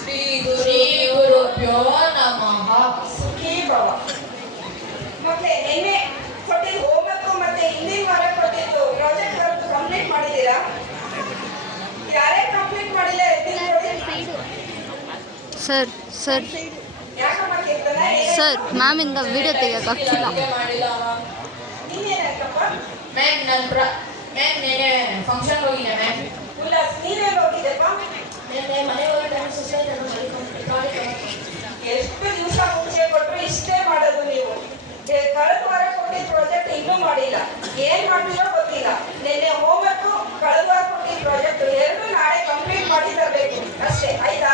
ಶ್ರೀ ಗುರುಭ್ಯೋ ನಮಃ. ಸುಖೀ ಭವ. ಮತ್ತೆ ನಿನ್ನೆ ಕೊಟ್ಟಿದ್ದು ಹೋಮ್ವರ್ಕ್ ಮತ್ತೆ ಹಿಂದಿನ ವಾರ ಕೊಟ್ಟಿದ್ದು ಪ್ರಾಜೆಕ್ಟ್ ವರ್ಕ್ ಕಂಪ್ಲೀಟ್ ಮಾಡಿದ್ದೀರಾ? ಯಾರೇ ಕಂಪ್ಲೀಟ್ ಮಾಡಿಲ್ಲ ಸರ್ ಸರ್ ಸರ್ ಮ್ಯಾಮ್ ಇಂದ ವಿಡಿಯೋ ತೆಗಿಯೋಕ್ಕಾಗ್ತಿಲ್ಲ. ಮ್ಯಾಮ್ ಮ್ಯಾಮ್ ನೆನೆ ಫಂಕ್ಷನ್ ಹೋಗಿದ್ದೆ ಮ್ಯಾಮ್. ಉಲ್ಲಾಸ್ ನೀನೆಲ್ಲ ಹೋಗಿದ್ದೆಪ್ಪ? ನೆನ್ನೆ ಮನೆ ಹೋಗಿ ಸುಸೈಡ್ ಎಷ್ಟು ದಿವಸ ಮುಂಚೆ ಕೊಟ್ಟರು ಇಷ್ಟೇ ಮಾಡೋದು ನೀವು. ಕಳೆದ ವಾರ ಕೊಟ್ಟಿದ್ದ ಪ್ರಾಜೆಕ್ಟ್ ಇನ್ನೂ ಮಾಡಿಲ್ಲ. ಏನ್ ಮಾಡ್ತೀರೋ ಗೊತ್ತಿಲ್ಲ. ನಿನ್ನೆ ಹೋಮ್ವರ್ಕ್ ಕಳೆದ ವಾರ ಕೊಟ್ಟಿದ್ದ ಪ್ರಾಜೆಕ್ಟ್ ಎರಡು ನಾಳೆ ಕಂಪ್ಲೀಟ್ ಮಾಡಿ ತರಬೇಕು ಅಷ್ಟೇ, ಆಯ್ತಾ?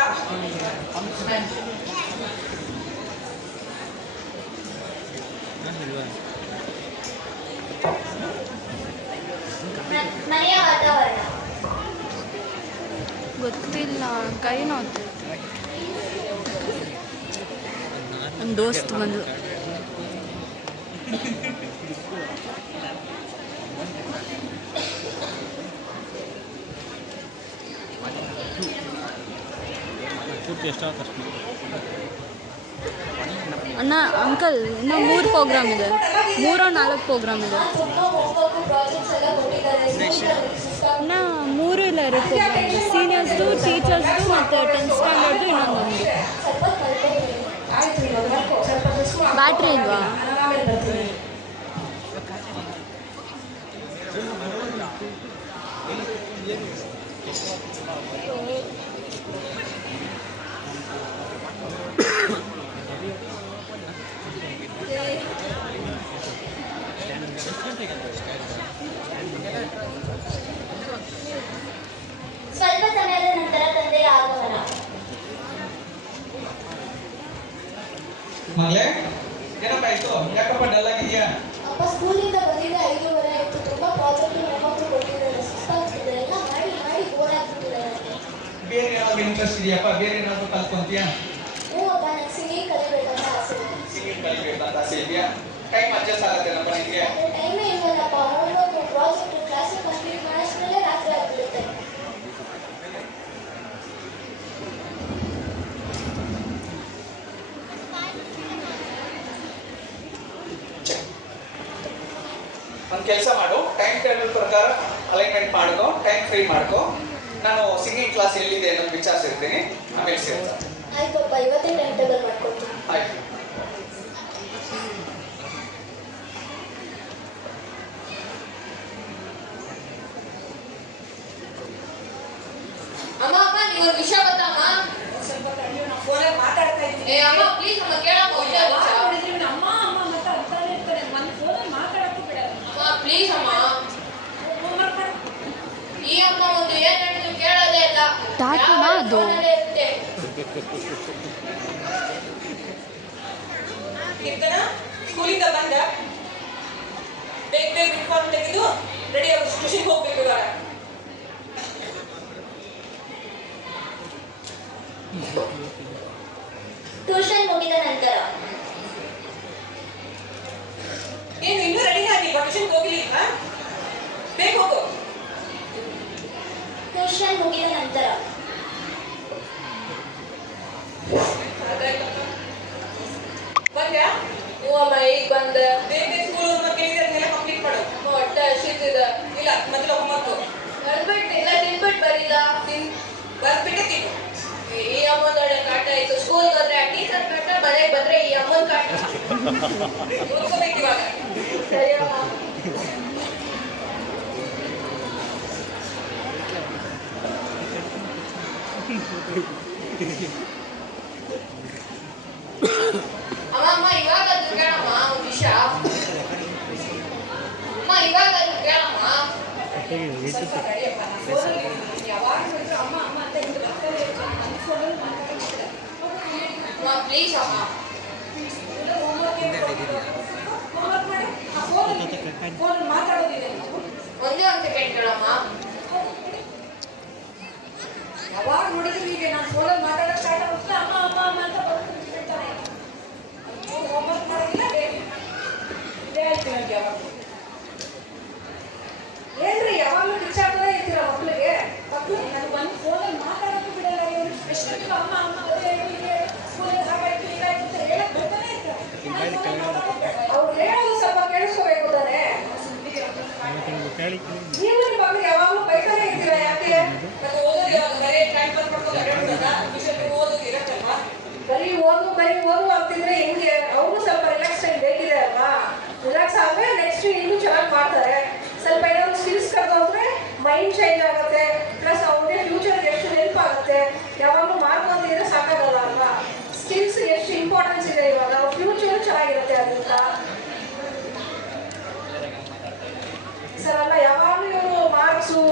ಮನೆಯ ವಾತಾವರಣ ಗೊತ್ತಿಲ್ಲ, ಕೈ ನೋಡ್ತೈತೆ. ನನ್ನ ದೋಸ್ತ್ ಬಂದು ಅಣ್ಣ ಅಂಕಲ್ ಇನ್ನೂ 3 ಪ್ರೋಗ್ರಾಮ್ ಇದೆ, 3-4 ಪ್ರೋಗ್ರಾಮ್ ಇದೆ. ಇನ್ನು 3 ಇಲ್ಲ 2 ಪ್ರೋಗ್ರಾಮ್ ಇದೆ. ಸೀನಿಯರ್ಸ್ದು, ಟೀಚರ್ಸ್ದು ಮತ್ತು 10th ಸ್ಟ್ಯಾಂಡರ್ಡ್ದು ಇನ್ನೊಂದು. ಬ್ಯಾಟ್ರಿ ಇಲ್ವಾ? ಸ್ವಲ್ಪ ಸಮಯದ ನಂತರ ತಂದೆಯ ಆಗಮನ. ಮಗಳೇ, ಏನಪ್ಪ ಆಯ್ತು? ಯಾಕಪ್ಪ ಡಲ್ ಆಗಿದೆಯಾ? ಅಪ್ಪ ಸ್ಕೂಲಿಂದ ಬಂದಿದ್ದೆ 5:30 ಆಯ್ತು. ತುಂಬಾ ಪ್ರಾಜೆಕ್ಟ್ ಹೋಮ್ವರ್ಕ್ ಕೊಟ್ಟಿದ್ದಾರೆ, ಸುಸ್ತಾಗ್ತಿದೆ. ಎಲ್ಲ ಮಾಡಿ ಮಾಡಿ ಬೋರ್ ಆಗ್ಬಿಟ್ಟಿದೆ ನನಗೆ. ಬೇರೆ ಏನಾದ್ರು ಇಂಟ್ರೆಸ್ಟ್ ಇದೆಯಪ್ಪ? ಬೇರೆ ಏನಾದ್ರು ಕಲ್ತ್ಕೊಂತೀಯಾ? ಹ್ಞೂ ಅಪ್ಪ, ನಂಗೆ ಸಿಂಗಿಂಗ್ ಕಲಿಬೇಕಂತ ಆಸೆ ಇದೆ. ಸಿಂಗಿಂಗ್ ಕಲಿಬೇಕಂತ ಆಸೆ ಇದೆಯಾ? ಟೈಮ್ ಅಡ್ಜಸ್ಟ್ ಆಗುತ್ತೇನಪ್ಪ ನಿಮಗೆ? ಟೈಮೇ ಇಲ್ವಲ್ಲಪ್ಪ. ಹೋಮ್ವರ್ಕ್ ಪ್ರಾಜೆಕ್ಟ್ ಕ್ಲಾಸ್ ಕಂಪ್ಲೀಟ್ ಮಾಡಿದ್ಮೇಲೆ ರಾತ್ರಿ ಆಗ್ಬಿಡುತ್ತೆ. ಒಂದು ಕೆಲಸ ಮಾಡು, ಟೈಮ್ ಟೇಬಲ್ ಪ್ರಕಾರ ಅಲೈನ್ಮೆಂಟ್ ಮಾಡ್ಕೊ, ಟೈಮ್ ಫ್ರೀ ಮಾಡ್ಕೊ. ನಾನು ಸಿಂಗಿಂಗ್ ಕ್ಲಾಸ್ ಎಲ್ಲಿದೆ ಅನ್ನೋದು ವಿಚಾರಿಸಿರ್ತೀನಿ, ಆಮೇಲೆ ಸೇರ್ತೀನಿ. ಆಯ್ತಪ್ಪ, ಇವತ್ತೇ ಟೈಮ್ ಟೇಬಲ್ ಮಾಡ್ಕೊಡ್ತೀನಿ. ಆಯ್ತು. ಅಮ್ಮ ಅಮ್ಮ ನೀವು ವಿಷಯ ಗೊತ್ತಮ್ಮ? ಸ್ವಲ್ಪ ಫೋನಲ್ಲಿ ಮಾತಾಡ್ತಾ ಇದ್ದೀನಿ. ಏ ಅಮ್ಮ ಪ್ಲೀಸ್ ಅಮ್ಮ ಕೇಳಮ್ಮ. ಅಮ್ಮ ಅಮ್ಮ ಮತ್ತೆ ಅಂತಾನೆ ಇರ್ತಾರೆ. ನನ್ನ ಫೋನಲ್ಲಿ ಮಾತಾಡಕ್ಕೂ ಬಿಡಲ್ಲ. ಅಮ್ಮ ಪ್ಲೀಸ್ ಅಮ್ಮ. ಈ ಅಮ್ಮ ಒಂದು ಏನ್ ಹೇಳಿದ್ರು ಕೇಳೋದೇ ಇಲ್ಲ. ಅದು ಕೀರ್ತನ ಸ್ಕೂಲಿಂದ ಬಂದ ಬೇಗ ಬೇಗ ಯೂನಿಫಾರ್ಮ್ ತೆಗೆದು ರೆಡಿ ಆಗಿ ಟ್ಯೂಷನ್ಗೆ ಹೋಗ್ಬೇಕು ಇವಾಗ. ಟ್ಯೂಷನ್ ಮುಗಿದ ನಂತರ ಏನು ಇನ್ನೂ ರೆಡಿ ಆಗಿಲ್ವಾ? ಟ್ಯೂಷನ್ಗೆ ಹೋಗ್ಲಿಲ್ವಾ? ಬೇಗ ಹೋಗು. ಟ್ಯೂಷನ್ ಮುಗಿದ ನಂತರ ಬಂದ್ಯಾ? ಹ್ಞೂ ಅಮ್ಮ, ಈಗ ಬಂದೆ. ಬೇಗ ಸ್ಕೂಲ್ ಹೋಮ್ವರ್ಕ್ ಏನಿದೆ ಕಂಪ್ಲೀಟ್ ಮಾಡು. ಹೊಟ್ಟೆ ಹಸಿತಿದೆ. ಇಲ್ಲ ಮೊದಲು ಹೋಮ್ವರ್ಕ್ ಬರ್ಬಿಟ್ಟು ಇಲ್ಲ ತಿನ್ಬಿಟ್ಟು ಬರಿಲ್ಲ. ಬರ್ಬಿಟ್ಟೆ ತಿನ್ನು. ಈ ಅಮ್ಮನೊಡೆ ಕಾಟ ಆಯ್ತು. ಸ್ಕೂಲ್ಗೆ ಹೋದ್ರೆ ಆ ಟೀಚರ್ ಕಾಟ, ಮನೆಗೆ ಬಂದ್ರೆ ಈ ಅಮ್ಮನ ಕಾಟ. ನೋಡ್ಕೋಬೇಕು ಇವಾಗ. ಸರಿ ಅಮ್ಮ. ಅಮ್ಮ ಇವಾಗ ಕೇಳಮ್ಮ ಒಂದು ವಿಷಯ. ಅಮ್ಮ ಇವಾಗ ಕೇಳಮ್ಮ. ಯಾವಾಗ ಅಮ್ಮ ಅಮ್ಮ ಅಂತ ಹಿಂದೆ ಬರ್ತಾನೆ ಅಮ್ಮ ಪ್ಲೀಸ್ ಅಮ್ಮ. ಹೋಮ್ವರ್ಕ್ ಮಾಡಿ ಫೋನ್ ಮಾತಾಡೋದಿದೆ. ಒಂದೇ ಒಂದು ಸೆಕೆಂಡ್ ಕೇಳಮ್ಮ. ಯಾವಾಗ ನೋಡಿದ್ರು ಹೀಗೆ ನಾನು ಫೋನಲ್ಲಿ ಮಾತಾಡೋಕೆ ಸ್ಟಾರ್ಟ್ ಆಗುತ್ತೆ ಅಮ್ಮ ಅಮ್ಮ ಅಮ್ಮ ಅಂತ ಬರ್ತಾರೆ. ಹೋಮ್ವರ್ಕ್ ಮಾಡೋದಿಲ್ಲ, ಇದೇ ಆಯ್ತು ನನಗೆ. ಯಾವಾಗ ಏನ್ರಿ ಯಾವಾಗಲೂ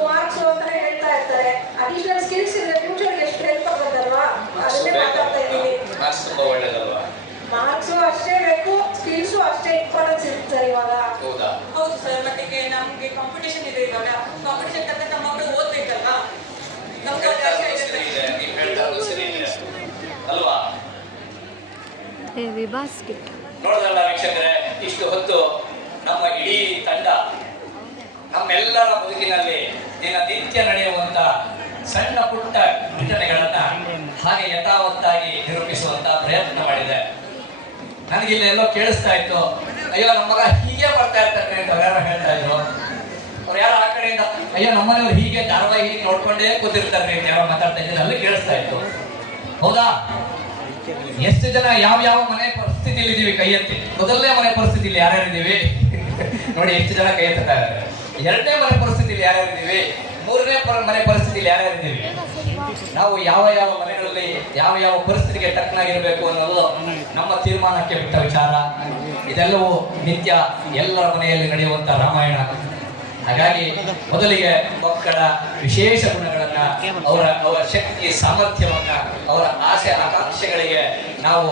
ಮಾರ್ಕ್ಸ್ ಅಂತಾನೆ ಹೇಳ್ತಾ ಇರ್ತಾರೆ. ಅಡಿಷನಲ್ ಸ್ಕಿಲ್ಸ್ ಇದ್ರೆ ಫ್ಯೂಚರ್ಗೆ ಎಷ್ಟು ಹೆಲ್ಪ್ ಆಗೋದಲ್ವಾ, ಅದನ್ನೇ ಮಾತಾಡ್ತಾ ಇದ್ದೀನಿ. ಮಾರ್ಕ್ಸ್ ತುಂಬಾ ಒಳ್ಳೇದಲ್ವಾ? ಮಾರ್ಕ್ಸು ಅಷ್ಟೇ ಬೇಕು, ಸ್ಕಿಲ್ಸು ಅಷ್ಟೇ ಇಂಪಾರ್ಟೆನ್ಸ್ ಇರುತ್ತೆ ಇವಾಗ. ಹೌದಾ? ಹೌದು ಸರ್. ಮಟ್ಟಿಗೆ ನಮ್ಗೆ ಕಾಂಪಿಟೇಷನ್ ಇದೆ ಇವಾಗ. ಕಾಂಪಿಟೇಷನ್ ತಕ್ಕಂತ ಮಕ್ಕಳು ಓದ್ಬೇಕಲ್ವಾ? ನಮ್ಗೆ ಸರಿ ಇದೆ, ನೀವು ಹೇಳ್ದಾಗೂ ಸರಿ ಇದೆ ಅಲ್ವಾ? ಬಾಸ್ಕೆಟ್ ನೋಡಿದ್ರಲ್ಲ ವೀಕ್ಷಕರೇ, ಇಷ್ಟು ಹೊತ್ತು ನಮ್ಮ ಇಡೀ ತಂಡ ನಮ್ಮೆಲ್ಲರ ಬದುಕಿನಲ್ಲಿ ದಿನನಿತ್ಯ ನಡೆಯುವಂತ ಸಣ್ಣ ಪುಟ್ಟ ಘಟನೆಗಳನ್ನ ಹಾಗೆ ಯಥಾವತ್ತಾಗಿ ನಿರೂಪಿಸುವಂತ ಪ್ರಯತ್ನ ಮಾಡಿದೆ. ನನಗಿಲ್ಲೆಲ್ಲೋ ಕೇಳಿಸ್ತಾ ಇತ್ತು, ಅಯ್ಯೋ ನಮ್ಮ ಮಗ ಹೀಗೆ ಬರ್ತಾ ಇರ್ತಾರೆ ಅಂತ ಯಾರೋ ಹೇಳ್ತಾ ಇದ್ರು. ಅವ್ರು ಯಾರೋ ಆ ಕಡೆಯಿಂದ ಅಯ್ಯೋ ನಮ್ಮನೆಯವ್ರು ಹೀಗೆ ಧಾರಾವಾಹಿ ನೋಡ್ಕೊಂಡೇ ಕೂತಿರ್ತಾರೆ ಅಂತ ಯಾರೋ ಮಾತಾಡ್ತಾ ಇದ್ದಾರೆ, ಅಲ್ಲಿ ಕೇಳಿಸ್ತಾ ಇತ್ತು. ಹೌದಾ? ಎಷ್ಟು ಜನ ಯಾವ ಯಾವ ಮನೆ ಪರಿಸ್ಥಿತಿಯಲ್ಲಿ ಇದೀವಿ? ಕೈ ಎತ್ತಿ. ಮೊದಲನೇ ಮನೆ ಪರಿಸ್ಥಿತಿಯಲ್ಲಿ ಯಾರ್ಯಾರಿದ್ದೀವಿ ನೋಡಿ, ಎಷ್ಟು ಜನ ಕೈ ಎತ್ತಾ ಇದ್ದಾರೆ. ಎರಡನೇ ಮನೆ ಪರಿಸ್ಥಿತಿಯಲ್ಲಿ ಯಾರ್ಯಾರಿದ್ದೀವಿ? ಮೂರನೇ ಮನೆ ಪರಿಸ್ಥಿತಿಯಲ್ಲಿ ಯಾರ್ಯಾರಿದ್ದೀವಿ? ನಾವು ಯಾವ ಯಾವ ಮನೆಗಳಲ್ಲಿ ಯಾವ ಯಾವ ಪರಿಸ್ಥಿತಿಗೆ ತಕ್ಕನಾಗಿರ್ಬೇಕು ಅನ್ನೋದು ನಮ್ಮ ತೀರ್ಮಾನಕ್ಕೆ ಬಿಟ್ಟ ವಿಚಾರ. ಇದೆಲ್ಲವೂ ನಿತ್ಯ ಎಲ್ಲರ ಮನೆಯಲ್ಲಿ ನಡೆಯುವಂತ ರಾಮಾಯಣ. ಹಾಗಾಗಿ ಮೊದಲಿಗೆ ಮಕ್ಕಳ ವಿಶೇಷ ಗುಣಗಳನ್ನ, ಅವರ ಶಕ್ತಿ ಸಾಮರ್ಥ್ಯವನ್ನ, ಅವರ ಆಸೆ ಆಕಾಂಕ್ಷೆಗಳಿಗೆ ನಾವು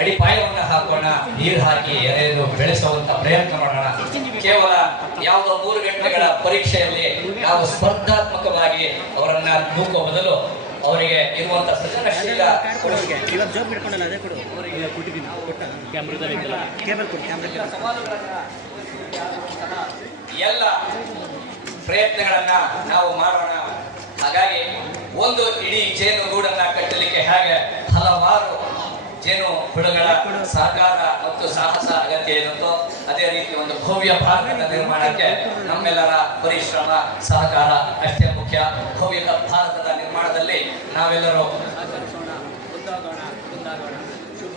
ಅಡಿಪಾಯವನ್ನ ಹಾಕೋಣ, ನೀರು ಹಾಕಿ ಎರೆದು ಬೆಳೆಸುವಂತ ಪ್ರಯತ್ನ ಮಾಡೋಣ. ಕೇವಲ ಯಾವುದೋ 3 ಗಂಟೆಗಳ ಪರೀಕ್ಷೆಯಲ್ಲಿ ನಾವು ಸ್ಪರ್ಧಾತ್ಮಕವಾಗಿ ಅವರನ್ನ ನೂಕುವ ಬದಲು ಅವರಿಗೆ ಇರುವಂತ ಸೃಜನಶೀಲ ಎಲ್ಲ ಪ್ರಯತ್ನಗಳನ್ನ ನಾವು ಮಾಡೋಣ. ಹಾಗಾಗಿ ಒಂದು ಇಡೀ ಜೇನು ಗೂಡನ್ನ ಕಟ್ಟಲಿಕ್ಕೆ ಹೇಗೆ ಹಲವಾರು ಜೇನು ಹುಳುಗಳ ಸಹಕಾರ ಮತ್ತು ಸಾಹಸ ಅಗತ್ಯ ಇರುತ್ತೋ, ಅದೇ ರೀತಿ ಒಂದು ಭವ್ಯ ಭಾರತದ ನಿರ್ಮಾಣಕ್ಕೆ ನಮ್ಮೆಲ್ಲರ ಪರಿಶ್ರಮ ಸಹಕಾರ ಅಷ್ಟೇ ಮುಖ್ಯ. ಭವ್ಯ ಭಾರತದ ನಿರ್ಮಾಣದಲ್ಲಿ ನಾವೆಲ್ಲರೂ ಮುಂದಾಗೋಣ. ಶುಭ